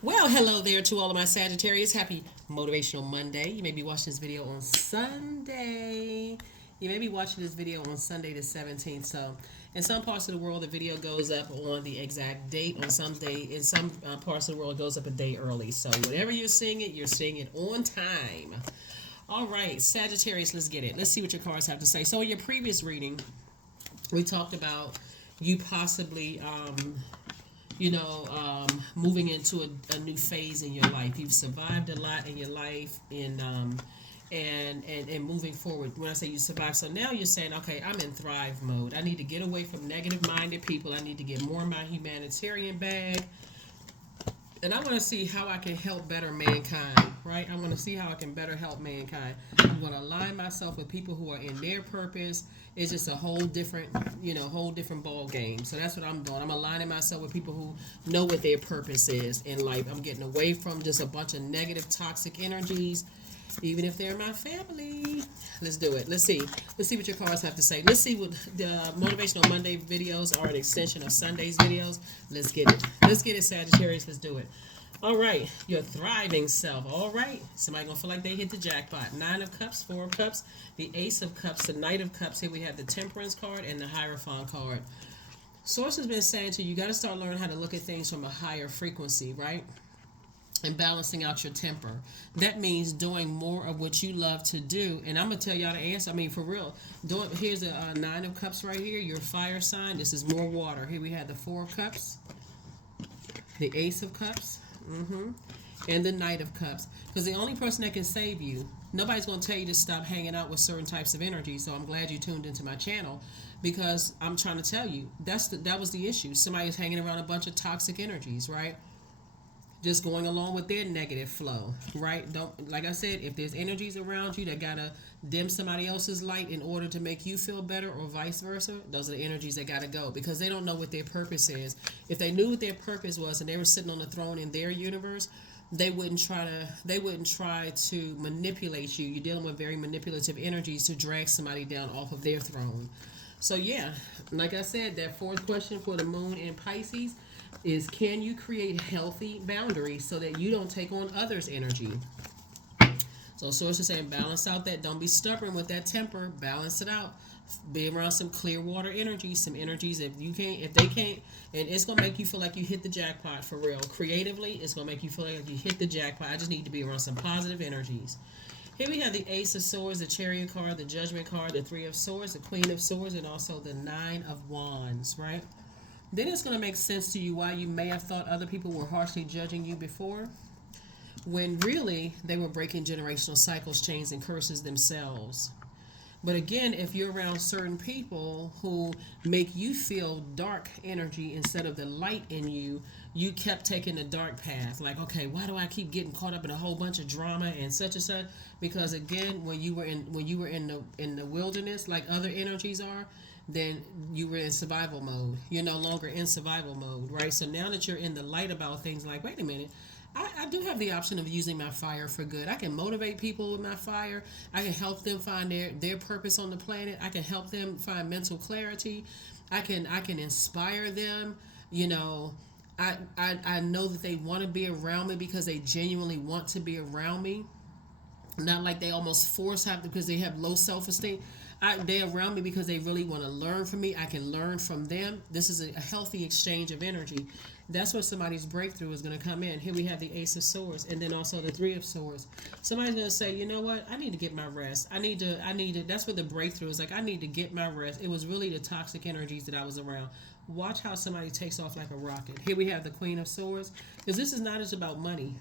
Well, hello there to all of my Sagittarius. Happy Motivational Monday. You may be watching this video on Sunday. You may be watching this video on Sunday the 17th. So, in some parts of the world, the video goes up on the exact date. On some day, in some parts of the world, it goes up a day early. So, whenever you're seeing it on time. All right, Sagittarius, let's get it. Let's see what your cards have to say. So, in your previous reading, we talked about you possibly moving into a new phase in your life. You've survived a lot in your life, and moving forward. When I say you survive, so now you're saying, okay, I'm in thrive mode. I need to get away from negative-minded people. I need to get more in my humanitarian bag. And I want to see how I can help better mankind, right? I want to see how I can better help mankind. I'm going to align myself with people who are in their purpose. It's just a whole different ball game. So that's what I'm doing. I'm aligning myself with people who know what their purpose is in life. I'm getting away from just a bunch of negative, toxic energies, even if they're my family. Let's do it. Let's see. Let's see what your cards have to say. Let's see what the Motivational Monday videos are an extension of Sunday's videos. Let's get it. Let's get it, Sagittarius. Let's do it. All right. Your thriving self. All right. Somebody going to feel like they hit the jackpot. 9 of Cups, 4 of Cups, the Ace of Cups, the Knight of Cups. Here we have the Temperance card and the Hierophant card. Source has been saying to you, you got to start learning how to look at things from a higher frequency, right? And balancing out your temper. That means doing more of what you love to do. And I'm going to tell y'all the answer. I mean, for real. Here's a 9 of Cups right here. Your fire sign. This is more water. Here we have the 4 of Cups. The Ace of Cups. And the Knight of Cups. Because the only person that can save you, nobody's going to tell you to stop hanging out with certain types of energy. So I'm glad you tuned into my channel. Because I'm trying to tell you, that was the issue. Somebody's hanging around a bunch of toxic energies, right? Just going along with their negative flow, right? Don't, like I said, if there's energies around you that gotta dim somebody else's light in order to make you feel better, or vice versa, those are the energies that gotta go, because they don't know what their purpose is. If they knew what their purpose was and they were sitting on the throne in their universe, they wouldn't try to manipulate you. You're dealing with very manipulative energies to drag somebody down off of their throne. So yeah, like I said, that fourth question for the moon in Pisces is, can you create healthy boundaries so that you don't take on others' energy? So source is saying, balance out that. Don't be stubborn with that temper. Balance it out. Be around some clear water energies, some energies if they can't, and it's gonna make you feel like you hit the jackpot for real. Creatively, it's gonna make you feel like you hit the jackpot. I just need to be around some positive energies. Here we have the Ace of Swords, the Chariot card, the Judgment card, the Three of Swords, the Queen of Swords, and also the Nine of Wands, right? Then it's going to make sense to you why you may have thought other people were harshly judging you before, when really they were breaking generational cycles, chains, and curses themselves. But again, if you're around certain people who make you feel dark energy instead of the light in you, you kept taking the dark path. Like, okay, why do I keep getting caught up in a whole bunch of drama and such and such? Because again, when you were in the wilderness, like other energies are, then you were in survival mode. You're no longer in survival mode, right? So now that you're in the light about things, like, wait a minute, I do have the option of using my fire for good. I can motivate people with my fire. I can help them find their purpose on the planet. I can help them find mental clarity. I can inspire them. I know that they want to be around me because they genuinely want to be around me. Not like they almost because they have low self-esteem. They're around me because they really want to learn from me. I can learn from them. This is a healthy exchange of energy. That's where somebody's breakthrough is going to come in. Here we have the Ace of Swords, and then also the Three of Swords. Somebody's going to say, you know what? I need to get my rest. I need to. That's where the breakthrough is. Like, I need to get my rest. It was really the toxic energies that I was around. Watch how somebody takes off like a rocket. Here we have the Queen of Swords, because this is not just about money.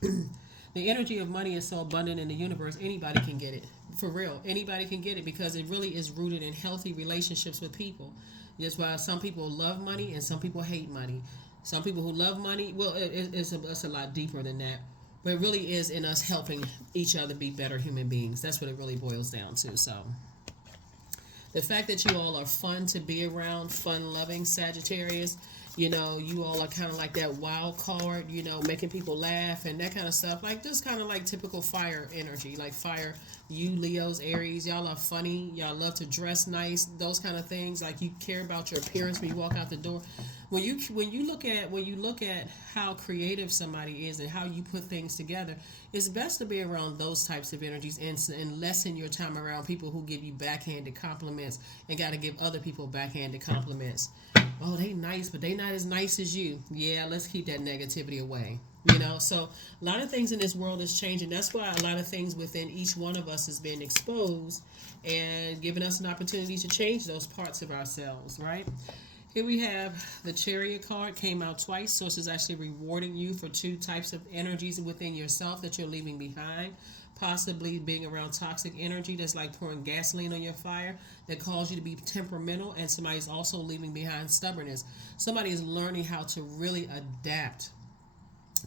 The energy of money is so abundant in the universe, anybody can get it. For real, anybody can get it, because it really is rooted in healthy relationships with people. That's why some people love money and some people hate money. Some people who love money, well, it's a lot deeper than that. But it really is in us helping each other be better human beings. That's what it really boils down to. So the fact that you all are fun to be around, fun-loving Sagittarius, you all are kind of like that wild card, making people laugh and that kind of stuff. Like, just kind of like typical fire energy, like fire. You Leos, Aries, y'all are funny. Y'all love to dress nice, those kind of things. Like, you care about your appearance when you walk out the door. When you look at how creative somebody is and how you put things together, it's best to be around those types of energies and lessen your time around people who give you backhanded compliments and got to give other people backhanded compliments. Oh, they nice, but they not as nice as you. Yeah, let's keep that negativity away. So a lot of things in this world is changing. That's why a lot of things within each one of us is being exposed and giving us an opportunity to change those parts of ourselves, right? Here we have the Chariot card, came out twice. So it's actually rewarding you for two types of energies within yourself that you're leaving behind. Possibly being around toxic energy that's like pouring gasoline on your fire that causes you to be temperamental, and somebody's also leaving behind stubbornness. Somebody is learning how to really adapt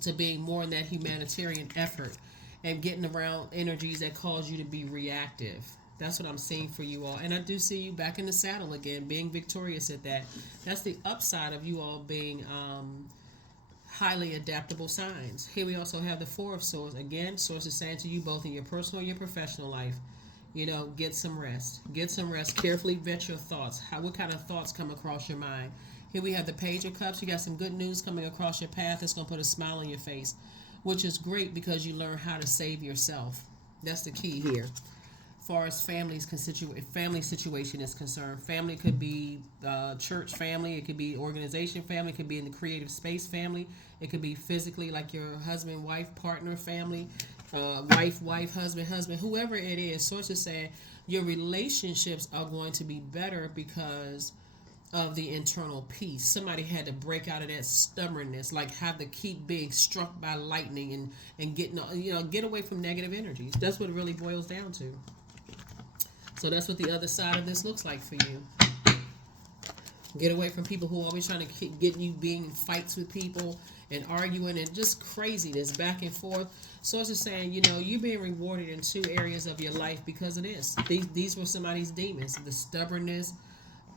to being more in that humanitarian effort and getting around energies that cause you to be reactive. That's what I'm seeing for you all. And I do see you back in the saddle again, being victorious at that. That's the upside of you all being highly adaptable signs. Here we also have the Four of Swords. Again, Source is saying to you both in your personal and your professional life, get some rest. Get some rest. Carefully vet your thoughts. What kind of thoughts come across your mind? Here we have the Page of Cups. You got some good news coming across your path that's going to put a smile on your face, which is great because you learn how to save yourself. That's the key here. As far as family situation is concerned, family could be church family, it could be organization family, it could be in the creative space family, it could be physically like your husband, wife, partner family, wife, husband, whoever it is. Source is saying your relationships are going to be better because of the internal peace. Somebody had to break out of that stubbornness, like have to keep being struck by lightning and get away from negative energies. That's what it really boils down to. So that's what the other side of this looks like for you. Get away from people who are always trying to keep getting you being in fights with people and arguing and just craziness back and forth. Source is saying, you're being rewarded in two areas of your life because of this. These were somebody's demons. The stubbornness,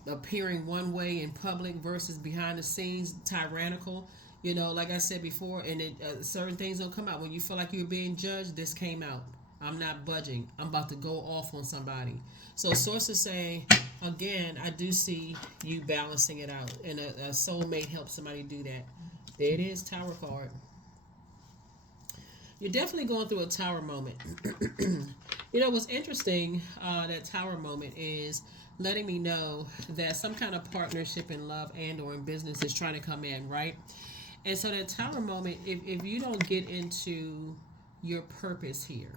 appearing one way in public versus behind the scenes, tyrannical. Like I said before, and certain things don't come out. When you feel like you're being judged, this came out. I'm not budging. I'm about to go off on somebody. So Source is saying, again, I do see you balancing it out. And a soulmate helps somebody do that. There it is, Tower card. You're definitely going through a Tower moment. What's interesting, that Tower moment is letting me know that some kind of partnership in love and or in business is trying to come in, right? And so that Tower moment, if you don't get into your purpose here,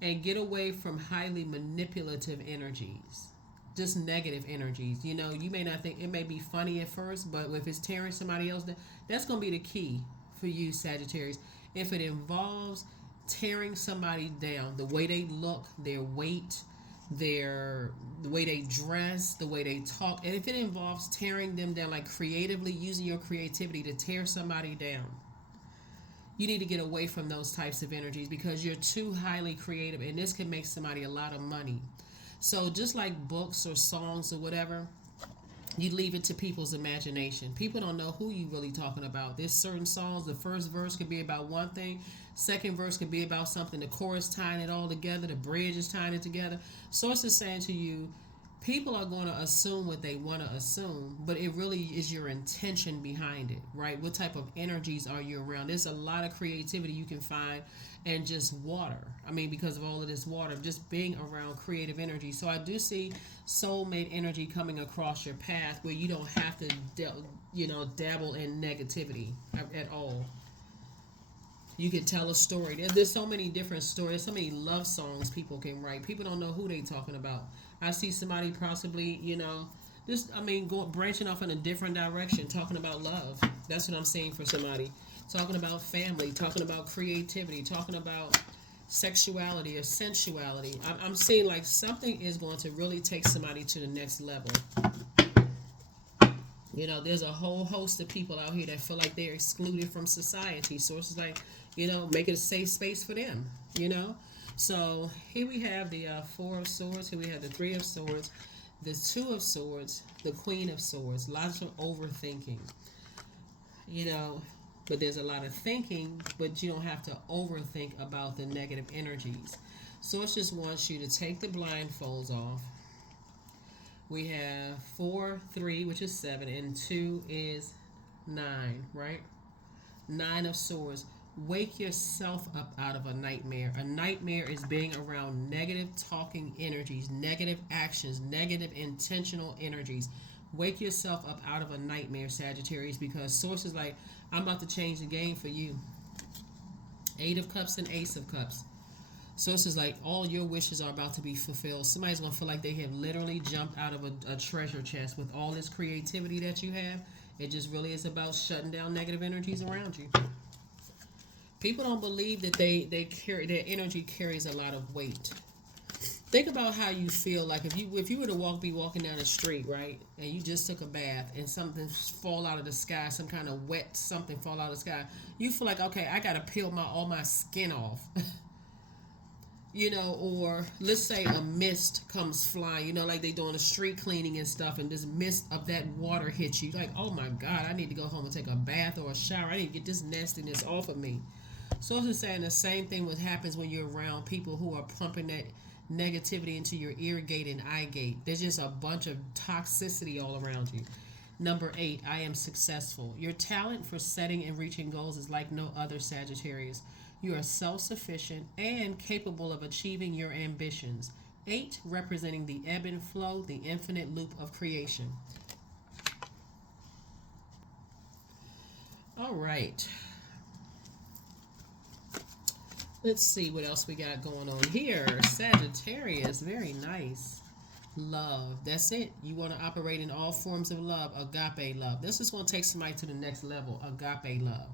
and get away from highly manipulative energies, just negative energies. You may not think it may be funny at first, but if it's tearing somebody else down, that's going to be the key for you, Sagittarius. If it involves tearing somebody down, the way they look, their weight, the way they dress, the way they talk, and if it involves tearing them down, like creatively using your creativity to tear somebody down, you need to get away from those types of energies because you're too highly creative and this can make somebody a lot of money. So just like books or songs or whatever, you leave it to people's imagination. People don't know who you really talking about. There's certain songs, the first verse could be about one thing, second verse could be about something, the chorus tying it all together, the bridge is tying it together. Source is saying to you, people are going to assume what they want to assume, but it really is your intention behind it, right? What type of energies are you around? There's a lot of creativity you can find and just water. Because of all of this water, just being around creative energy. So I do see soulmate energy coming across your path where you don't have to, dabble in negativity at all. You can tell a story. There's so many different stories. There's so many love songs people can write. People don't know who they talking about. I see somebody possibly, branching off in a different direction, talking about love. That's what I'm saying for somebody. Talking about family, talking about creativity, talking about sexuality or sensuality. I'm seeing like something is going to really take somebody to the next level. There's a whole host of people out here that feel like they're excluded from society. Sources like, make it a safe space for them, So here we have the Four of Swords. Here we have the Three of Swords, the Two of Swords, the Queen of Swords. Lots of overthinking, but there's a lot of thinking, but you don't have to overthink about the negative energies. Source just wants you to take the blindfolds off We have 4, 3, which is 7, and 2 is 9, right? 9 of Swords. Wake yourself up out of a nightmare. A nightmare is being around negative talking energies, negative actions, negative intentional energies. Wake yourself up out of a nightmare, Sagittarius, because sources like, I'm about to change the game for you. 8 of Cups and Ace of Cups. Sources like, all your wishes are about to be fulfilled. Somebody's going to feel like they have literally jumped out of a treasure chest with all this creativity that you have. It just really is about shutting down negative energies around you. People don't believe that they carry, their energy carries a lot of weight. Think about how you feel like if you were to be walking down the street, right, and you just took a bath and something fall out of the sky, some kind of wet something fall out of the sky, you feel like, okay, I gotta peel all my skin off. You know, or let's say a mist comes flying, you know, like they doing a street cleaning and stuff, and this mist of that water hits you, like, oh my God, I need to go home and take a bath or a shower. I need to get this nastiness off of me. So it's just saying the same thing what happens when you're around people who are pumping that negativity into your ear gate and eye gate. There's just a bunch of toxicity all around you. Number 8, I am successful. Your talent for setting and reaching goals is like no other, Sagittarius. You are self-sufficient and capable of achieving your ambitions. 8 representing the ebb and flow, the infinite loop of creation. All right. Let's see what else we got going on here. Sagittarius, very nice. Love. That's it. You want to operate in all forms of love. Agape love. This is going to take somebody to the next level. Agape love.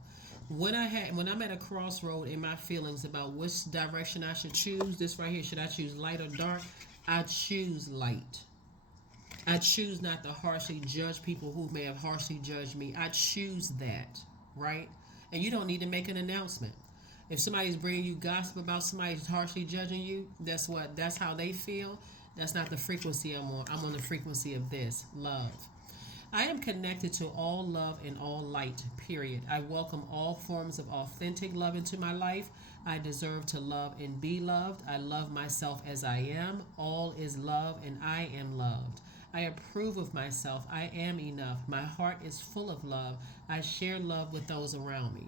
When I'm at a crossroad in my feelings about which direction I should choose, this right here, should I choose light or dark? I choose light. I choose not to harshly judge people who may have harshly judged me. I choose that, right? And you don't need to make an announcement. If somebody's bringing you gossip about somebody harshly judging you, that's how they feel. That's not the frequency I'm on. I'm on the frequency of this, love. I am connected to all love and all light, period. I welcome all forms of authentic love into my life. I deserve to love and be loved. I love myself as I am. All is love and I am loved. I approve of myself. I am enough. My heart is full of love. I share love with those around me.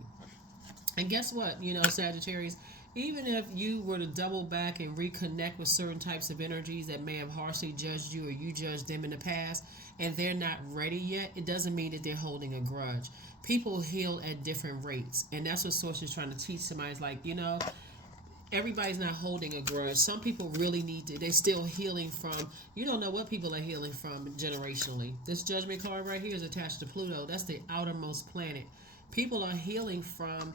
And guess what, Sagittarius, even if you were to double back and reconnect with certain types of energies that may have harshly judged you or you judged them in the past and they're not ready yet, it doesn't mean that they're holding a grudge. People heal at different rates. And that's what Source is trying to teach somebody. It's like, everybody's not holding a grudge. Some people really they're still healing from, you don't know what people are healing from generationally. This judgment card right here is attached to Pluto. That's the outermost planet. People are healing from,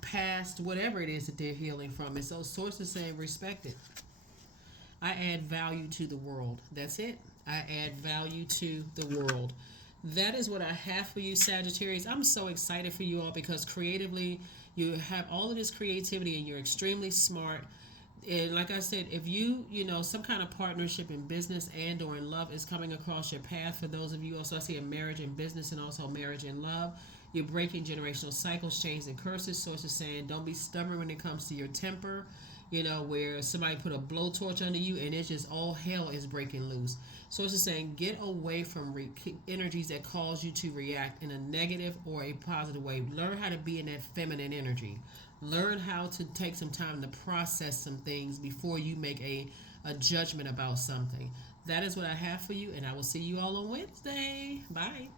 past whatever it is that they're healing from. And so Source is saying respect it. I add value to the world. That's it. I add value to the world. That is what I have for you, Sagittarius. I'm so excited for you all because creatively you have all of this creativity and you're extremely smart. And like I said, if some kind of partnership in business and or in love is coming across your path, for those of you also, I see a marriage and business and also marriage and love. You're breaking generational cycles, chains, and curses. Source is saying don't be stubborn when it comes to your temper, where somebody put a blowtorch under you and it's just all hell is breaking loose. Source is saying get away from energies that cause you to react in a negative or a positive way. Learn how to be in that feminine energy. Learn how to take some time to process some things before you make a judgment about something. That is what I have for you, and I will see you all on Wednesday. Bye.